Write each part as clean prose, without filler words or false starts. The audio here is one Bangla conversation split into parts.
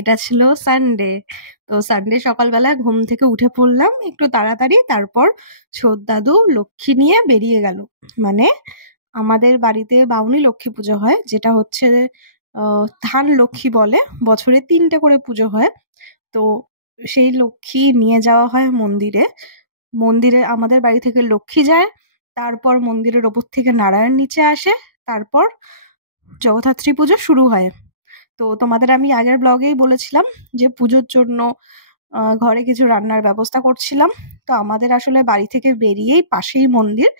এটা ছিল সানডে। তো সানডে সকালবেলা ঘুম থেকে উঠে পড়লাম একটু তাড়াতাড়ি, তারপর ছোড়দাদু লক্ষ্মী নিয়ে বেরিয়ে গেল। মানে আমাদের বাড়িতে বাউনি লক্ষ্মী পুজো হয়, যেটা হচ্ছে ধান লক্ষ্মী বলে। বছরে ৩টে করে পুজো হয়। তো সেই লক্ষ্মী নিয়ে যাওয়া হয় মন্দিরে। মন্দিরে আমাদের বাড়ি থেকে লক্ষ্মী যায়, তারপর মন্দিরের ওপর থেকে নারায়ণ নিচে আসে, তারপর জগদ্ধাত্রী পুজো শুরু হয়। তো তোমাদের আমি আগের ব্লগেই বলেছিলাম যে পুজোর জন্য ঘরে কিছু রান্নার ব্যবস্থা করছিলাম। তো আমাদের আসলে বাড়ি থেকে বেরিয়েই পাশেই মন্দির,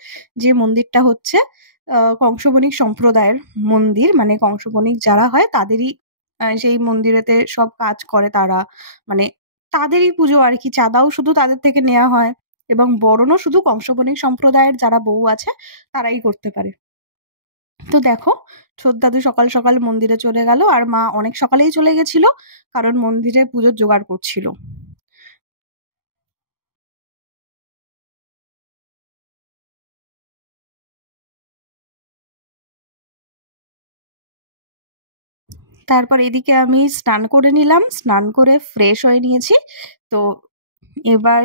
যে মন্দিরটা হচ্ছে কংসবণিক সম্প্রদায়ের মন্দির। মানে কংসবণিক যারা হয় তাদেরই সেই মন্দিরেতে সব কাজ করে তারা। মানে তাদেরই পুজো আর কি, চাঁদাও শুধু তাদের থেকে নেওয়া হয়, এবং বরণও শুধু কংসবণিক সম্প্রদায়ের যারা বউ আছে তারাই করতে পারে। তো দেখো, ছোড়দাদু সকাল সকাল মন্দিরে চলে গেল, আর মা অনেক সকালেই চলে গেছিল, কারণ মন্দিরে পুজোর জোগাড় করছিল। তারপর এদিকে আমি স্নান করে নিলাম, স্নান করে ফ্রেশ হয়ে নিয়েছি। তো এবার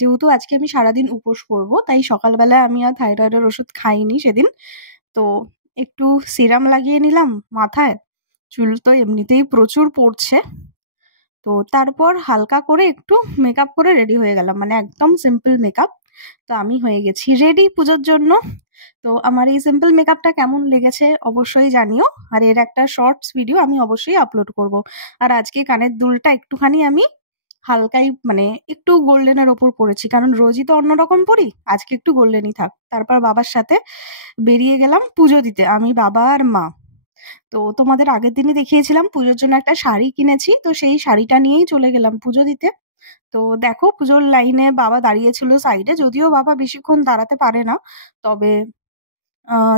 যেহেতু আজকে আমি সারাদিন উপোস করব, তাই সকালবেলা আমি আর থাইরয়েডের ওষুধ খাইনি সেদিন। তো একটু সিরাম লাগিয়ে নিলাম মাথায়, চুল তো এমনিতেই প্রচুর পড়ছে। তো তারপর হালকা করে একটু মেকআপ করে রেডি হয়ে গেলাম, মানে একদম সিম্পল মেকআপ। তো আমি হয়ে গেছি রেডি পুজোর জন্য। তো আমার এই সিম্পল মেকআপটা কেমন লেগেছে অবশ্যই জানিও, আর এর একটা শর্টস ভিডিও আমি অবশ্যই আপলোড করব। আর আজকে কানের দুলটা একটুখানি আমি হালকাই, মানে একটু গোল্ডেনের ওপর পরেছি, কারণ রোজই তো অন্যরকম পরি, আজকে একটু গোল্ডেনই থাক। তারপর বাবার সাথে বেরিয়ে গেলাম পুজো দিতে, আমি, বাবা আর মা। তো তোমাদের আগের দিনই দেখিয়েছিলাম পুজোর জন্য একটা শাড়ি কিনেছি, তো সেই শাড়িটা নিয়েই চলে গেলাম পুজো দিতে। তো দেখো, পুজোর লাইনে বাবা দাঁড়িয়েছিল সাইডে, যদিও বাবা বেশিক্ষণ দাঁড়াতে পারে না, তবে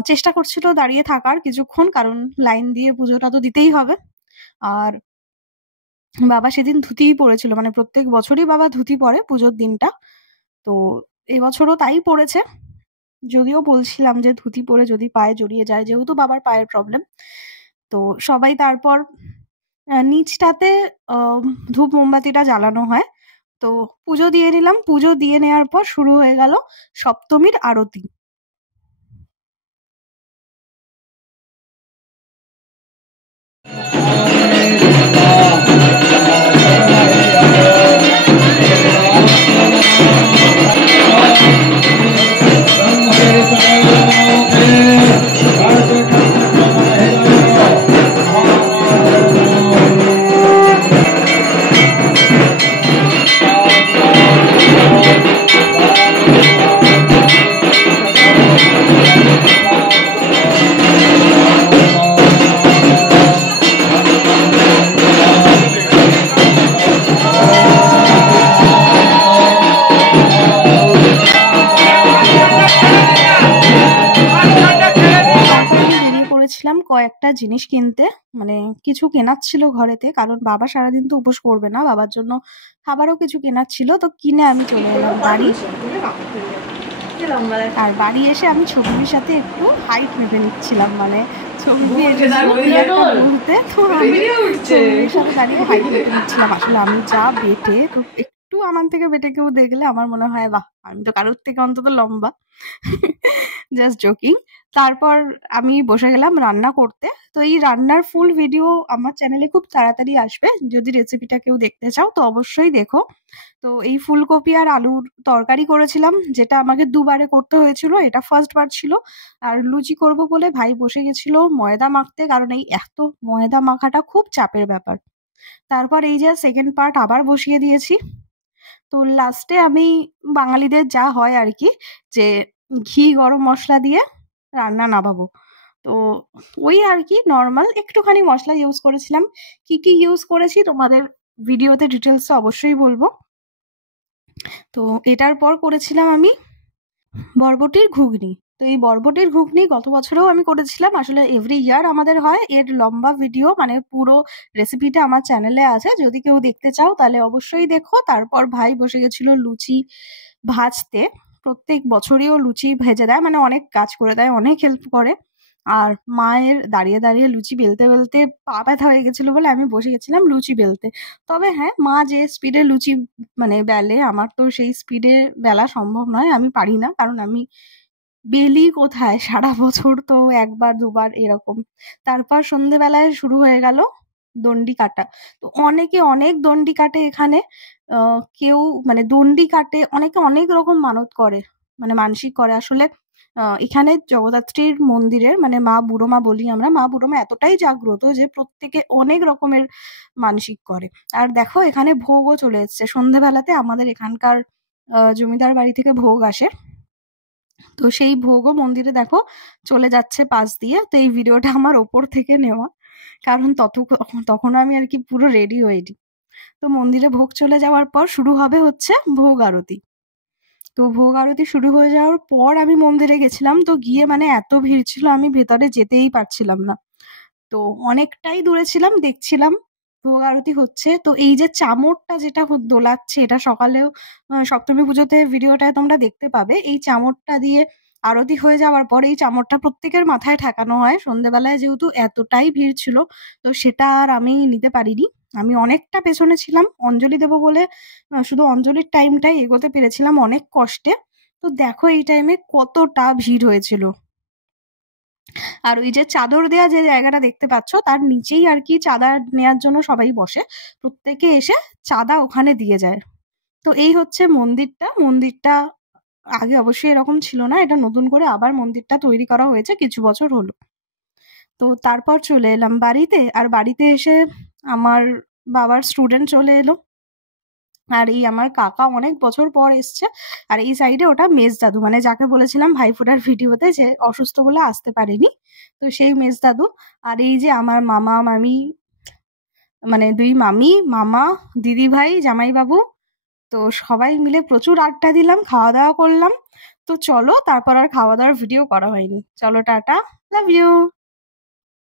চেষ্টা করছিল দাঁড়িয়ে থাকার কিছুক্ষণ, কারণ লাইন দিয়ে পুজোটা তো দিতেই হবে। আর বাবা সেদিন ধুতিই পরেছিল, মানে প্রত্যেক বছরই বাবা ধুতি পরে পুজোর দিনটা। তো এবছরও তাই পরেছে, যদিও বলছিলাম যে ধুতি পরে যদি পায়ে জড়িয়ে যায়, যেহেতু বাবার পায়ের প্রবলেম। তো সবাই তারপর নিচটাতে আহ, ধূপ মোমবাতিটা জ্বালানো হয়। তো পুজো দিয়ে নিলাম, পুজো দিয়ে নেওয়ার পর শুরু হয়ে গেল সপ্তমীর আরতি। তারপর আমি বেরিয়ে পড়েছিলাম কয়েকটা জিনিস কিনতে, মানে কিছু কেনার ছিল ঘরেতে, কারণ বাবা সারাদিন তো উপোস করবে না, বাবার জন্য খাবারও কিছু কেনার ছিল। তো কিনে আমি চলে এলাম বাড়ি। আর বাড়ি এসে আমি ছবির সাথে একটু হাইট মেপে নিচ্ছিলাম, মানে ছবি বলতে, তো আমি ছবির সাথে দাঁড়িয়ে হাইট মেপে নিচ্ছিলাম। আসলে আমি যা বেটে, তো একটু আমার থেকে বেটে কেউ দেখলে আমার মনে হয় বাহ, আমি তো কারোর থেকে অন্তত লম্বা। Just joking. তারপর আমি বসে গেলাম রান্না করতে। তো এই রান্নার ফুল ভিডিও আমার চ্যানেলে খুব তাড়াতাড়ি আসবে, যদি রেসিপিটা কেউ দেখতে চাও তো অবশ্যই দেখো। তো এই ফুলকপি আর আলুর তরকারি করেছিলাম, যেটা আমাকে দুবারে করতে হয়েছিল, এটা ফার্স্ট বার ছিল। আর লুচি করব বলে ভাই বসে গেছিল ময়দা মাখতে, কারণ এই এত ময়দা মাখাটা খুব চাপের ব্যাপার। তারপর এই যে সেকেন্ড পার্ট আবার বসিয়ে দিয়েছি। তো লাস্টে আমি, বাঙালিদের যা হয় আর কি, যে ঘি গরম মশলা দিয়ে রান্না নামাবো। তো ওই আর কি নর্মাল একটুখানি মশলা ইউজ করেছিলাম। কি কি ইউজ করেছি তোমাদের ভিডিওতে ডিটেলসটা অবশ্যই বলবো। তো এটার পর করেছিলাম আমি বরবটির ঘুগনি। তো এই বরবটির ঘুগনি গত বছরেও আমি করেছিলাম, আসলে এভরি ইয়ার আমাদের হয়। এর লম্বা ভিডিও, মানে পুরো রেসিপিটা আমার চ্যানেলে আছে, যদি কেউ দেখতে চাও তাহলে অবশ্যই দেখো। তারপর ভাই বসে গেছিল লুচি ভাজতে। প্রত্যেক বছরই ও লুচি ভেজে দেয়, মানে অনেক কাজ করে দেয়, অনেক হেল্প করে। আর মায়ের দাঁড়িয়ে দাঁড়িয়ে লুচি বেলতে বেলতে পা ব্যথা হয়ে গেছিল বলে আমি বসে গেছিলাম লুচি বেলতে। তবে হ্যাঁ, মা যে স্পিডে লুচি মানে বেলে, আমার তো সেই স্পিডে বেলা সম্ভব নয়, আমি পারি না, কারণ আমি বেলি কোথায়, সারা বছর তো একবার দুবার এরকম। তারপর সন্ধেবেলায় শুরু হয়ে গেল দণ্ডি কাটা। তো অনেকে অনেক দণ্ডি কাটে এখানে। কেউ মানে দণ্ডি কাটে, অনেকে অনেক রকম মানত করে, মানে মানসিক করে আসলে। এখানে জগদ্ধাত্রীর মন্দিরে মানে মা বুড়োমা বলি আমরা, মা বুড়োমা এতটাই জাগ্রত যে প্রত্যেকে অনেক রকমের মানসিক করে। আর দেখো এখানে ভোগও চলে এসছে সন্ধেবেলাতে, আমাদের এখানকার জমিদার বাড়ি থেকে ভোগ আসে। তো সেই ভোগও মন্দিরে দেখো চলে যাচ্ছে পাশ দিয়ে। তো এই ভিডিওটা আমার ওপর থেকে নেওয়া, কারণ তখনও আমি আর কি পুরো রেডি হইনি। তো মন্দিরে ভোগ চলে যাওয়ার পর শুরু হবে হচ্ছে ভোগ আরতি। তো ভোগ আরতি শুরু হয়ে যাওয়ার পর আমি মন্দিরে গেছিলাম, তো গিয়ে মানে এত ভিড় ছিল আমি ভেতরে যেতেই পারছিলাম না। তো অনেকটাই দূরে ছিলাম, দেখছিলাম ভোগ আরতি হচ্ছে। তো এই যে চামরটা যেটা দোলাচ্ছে, এটা সকালেও সপ্তমী পুজোতে ভিডিওটায় তোমরা দেখতে পাবে। এই চামরটা দিয়ে আরতি হয়ে যাওয়ার পর এই চামরটা প্রত্যেকের মাথায় ঠেকানো হয়। সন্ধ্যেবেলায় যেহেতু এতটাই ভিড় ছিল, তো সেটা আর আমি নিতে পারিনি। আমি অনেকটা পেছনে ছিলাম অঞ্জলি দেবো বলে, শুধু অঞ্জলির টাইমটাই এগোতে পেরেছিলাম অনেক কষ্টে। তো দেখো এই টাইমে কতটা ভিড় হয়েছিল। আর ওই যে চাদর দেয়া যে জায়গাটা দেখতে পাচ্ছ, তার নিচেই আর কি চাঁদা নেয়ার জন্য সবাই বসে, প্রত্যেকে এসে চাঁদা ওখানে দিয়ে যায়। তো এই হচ্ছে মন্দিরটা। মন্দিরটা আগে অবশ্যই এরকম ছিল না, এটা নতুন করে আবার মন্দিরটা তৈরি করা হয়েছে কিছু বছর হলো। তো তারপর চলে এলাম বাড়িতে, আর বাড়িতে এসে আমার বাবার স্টুডেন্ট চলে এলো। আর এই আমার কাকা অনেক বছর পর এসছে। আর এই সাইডে ওটা মেজ দাদু, মানে যাকে বলেছিলাম ভাইফোঁটার ভিডিওতে যে অসুস্থ বলে আসতে পারেনি, তো সেই মেজ দাদু। আর এই যে আমার মামা মামি, মানে দুই মামি মামা দিদি ভাই জামাইবাবু, তো সবাই মিলে প্রচুর আড্ডা দিলাম, খাওয়া দাওয়া করলাম। তো চলো, তারপর আর খাওয়া দাওয়ার ভিডিও করা হয়নি। চলো টাটা, লাভ ইউ।